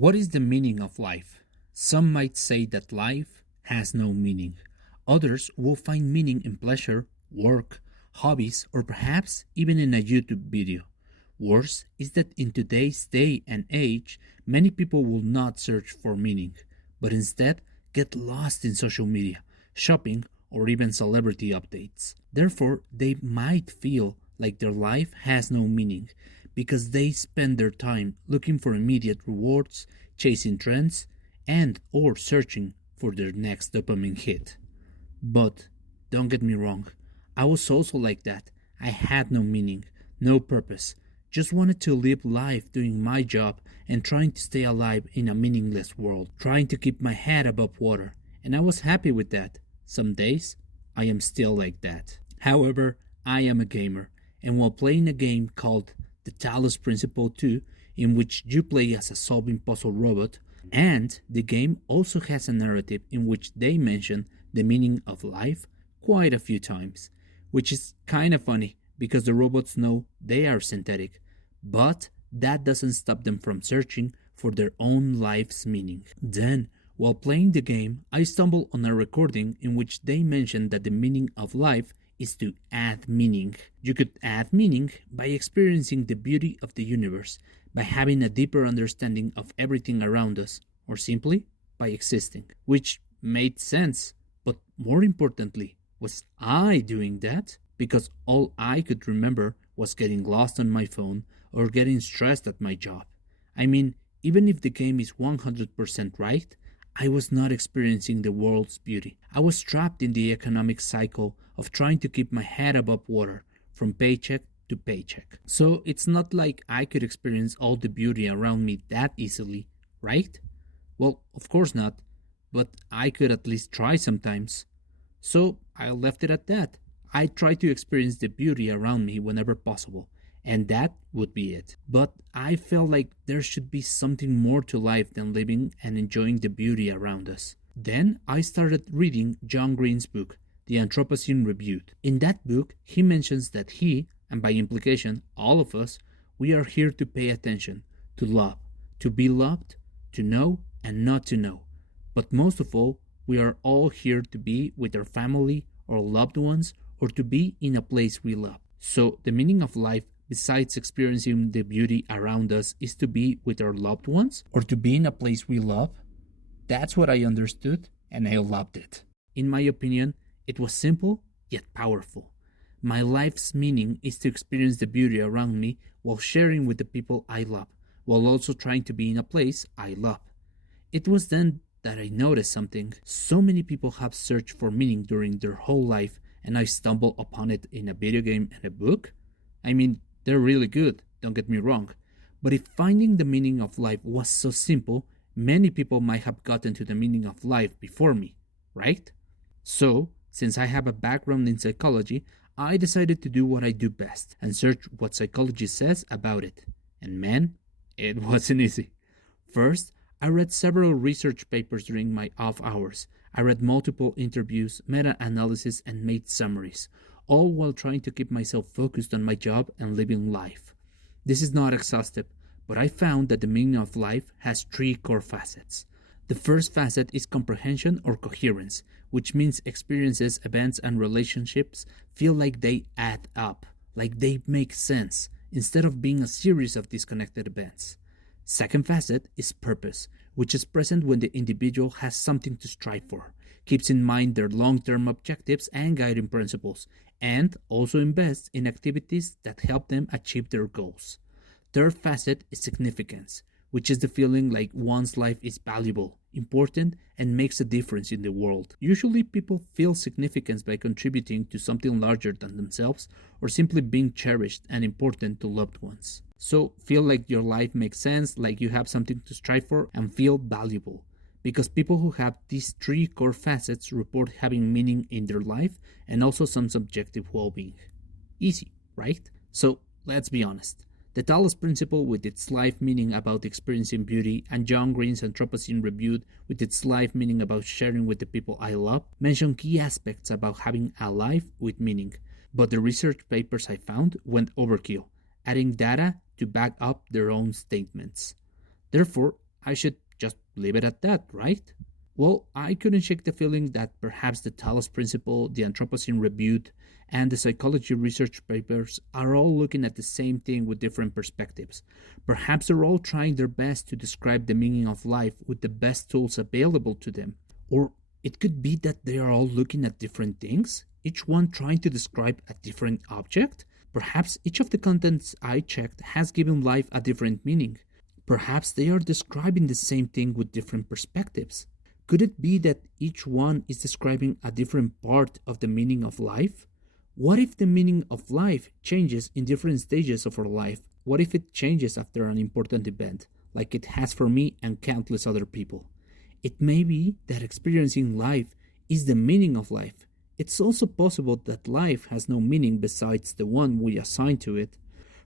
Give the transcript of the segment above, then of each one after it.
What is the meaning of life? Some might say that life has no meaning. Others will find meaning in pleasure, work, hobbies, or perhaps even in a YouTube video. Worse is that in today's day and age, many people will not search for meaning, but instead get lost in social media, shopping, or even celebrity updates. Therefore, they might feel like their life has no meaning because they spend their time looking for immediate rewards, chasing trends, and or searching for their next dopamine hit. But don't get me wrong, I was also like that. I had no meaning, no purpose, just wanted to live life doing my job and trying to stay alive in a meaningless world, trying to keep my head above water, and I was happy with that. Some days, I am still like that. However, I am a gamer, and while playing a game called the Talos Principle 2, in which you play as a solving puzzle robot, and the game also has a narrative in which they mention the meaning of life quite a few times, which is kind of funny because the robots know they are synthetic, but that doesn't stop them from searching for their own life's meaning. Then, while playing the game, I stumbled on a recording in which they mentioned that the meaning of life is to add meaning. You could add meaning by experiencing the beauty of the universe, by having a deeper understanding of everything around us, or simply by existing. Which made sense, but more importantly, was I doing that? Because all I could remember was getting lost on my phone or getting stressed at my job. I mean, even if the game is 100% right, I was not experiencing the world's beauty. I was trapped in the economic cycle of trying to keep my head above water from paycheck to paycheck. So it's not like I could experience all the beauty around me that easily, right? Well, of course not, but I could at least try sometimes. So I left it at that. I tried to experience the beauty around me whenever possible, and that would be it. But I felt like there should be something more to life than living and enjoying the beauty around us. Then I started reading John Green's book, The Anthropocene Reviewed. In that book, he mentions that he, and by implication all of us, we are here to pay attention, to love, to be loved, to know and not to know. But most of all, we are all here to be with our family or loved ones or to be in a place we love. So the meaning of life, besides experiencing the beauty around us, is to be with our loved ones or to be in a place we love? That's what I understood, and I loved it. In my opinion, it was simple yet powerful. My life's meaning is to experience the beauty around me while sharing with the people I love, while also trying to be in a place I love. It was then that I noticed something. So many people have searched for meaning during their whole life, and I stumbled upon it in a video game and a book. I mean, they're really good, don't get me wrong. But if finding the meaning of life was so simple, many people might have gotten to the meaning of life before me, right? So, since I have a background in psychology, I decided to do what I do best and search what psychology says about it. And man, it wasn't easy. First, I read several research papers during my off hours. I read multiple interviews, meta-analysis, and made summaries, all while trying to keep myself focused on my job and living life. This is not exhaustive, but I found that the meaning of life has three core facets. The first facet is comprehension or coherence, which means experiences, events, and relationships feel like they add up, like they make sense, instead of being a series of disconnected events. Second facet is purpose, which is present when the individual has something to strive for, keeps in mind their long-term objectives and guiding principles, and also invests in activities that help them achieve their goals. Third facet is significance, which is the feeling like one's life is valuable, important, and makes a difference in the world. Usually people feel significance by contributing to something larger than themselves or simply being cherished and important to loved ones. So feel like your life makes sense, like you have something to strive for, and feel valuable. Because people who have these three core facets report having meaning in their life and also some subjective well-being. Easy, right? So let's be honest. The Talos Principle with its life meaning about experiencing beauty and John Green's Anthropocene Reviewed with its life meaning about sharing with the people I love mention key aspects about having a life with meaning, but the research papers I found went overkill, adding data to back up their own statements. Therefore, I should just leave it at that, right? Well, I couldn't shake the feeling that perhaps the Talos Principle, the Anthropocene Reviewed, and the psychology research papers are all looking at the same thing with different perspectives. Perhaps they're all trying their best to describe the meaning of life with the best tools available to them. Or it could be that they are all looking at different things, each one trying to describe a different object. Perhaps each of the contents I checked has given life a different meaning. Perhaps they are describing the same thing with different perspectives. Could it be that each one is describing a different part of the meaning of life? What if the meaning of life changes in different stages of our life? What if it changes after an important event, like it has for me and countless other people? It may be that experiencing life is the meaning of life. It's also possible that life has no meaning besides the one we assign to it.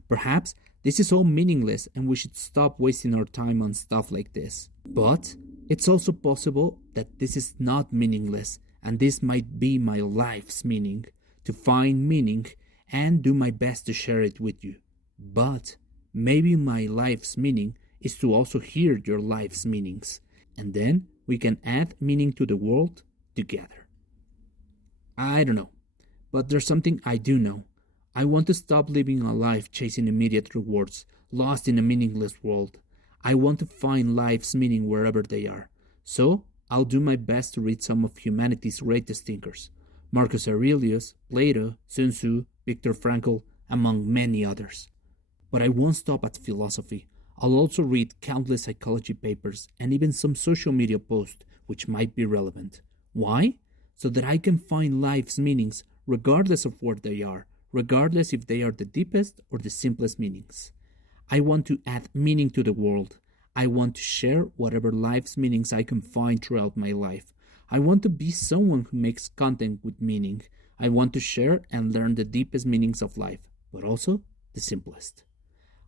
Perhaps this is all meaningless and we should stop wasting our time on stuff like this. But it's also possible that this is not meaningless and this might be my life's meaning, to find meaning and do my best to share it with you. But maybe my life's meaning is to also hear your life's meanings, and then we can add meaning to the world together. I don't know, but there's something I do know. I want to stop living a life chasing immediate rewards, lost in a meaningless world. I want to find life's meaning wherever they are. So, I'll do my best to read some of humanity's greatest thinkers. Marcus Aurelius, Plato, Sun Tzu, Viktor Frankl, among many others. But I won't stop at philosophy. I'll also read countless psychology papers and even some social media posts which might be relevant. Why? So that I can find life's meanings regardless of where they are, regardless if they are the deepest or the simplest meanings. I want to add meaning to the world. I want to share whatever life's meanings I can find throughout my life. I want to be someone who makes content with meaning. I want to share and learn the deepest meanings of life, but also the simplest.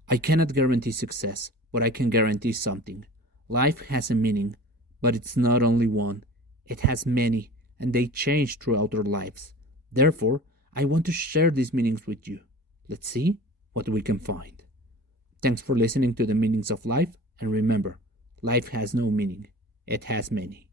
I cannot guarantee success, but I can guarantee something. Life has a meaning, but it's not only one. It has many, and they change throughout our lives. Therefore, I want to share these meanings with you. Let's see what we can find. Thanks for listening to the meanings of life, and remember, life has no meaning. It has many.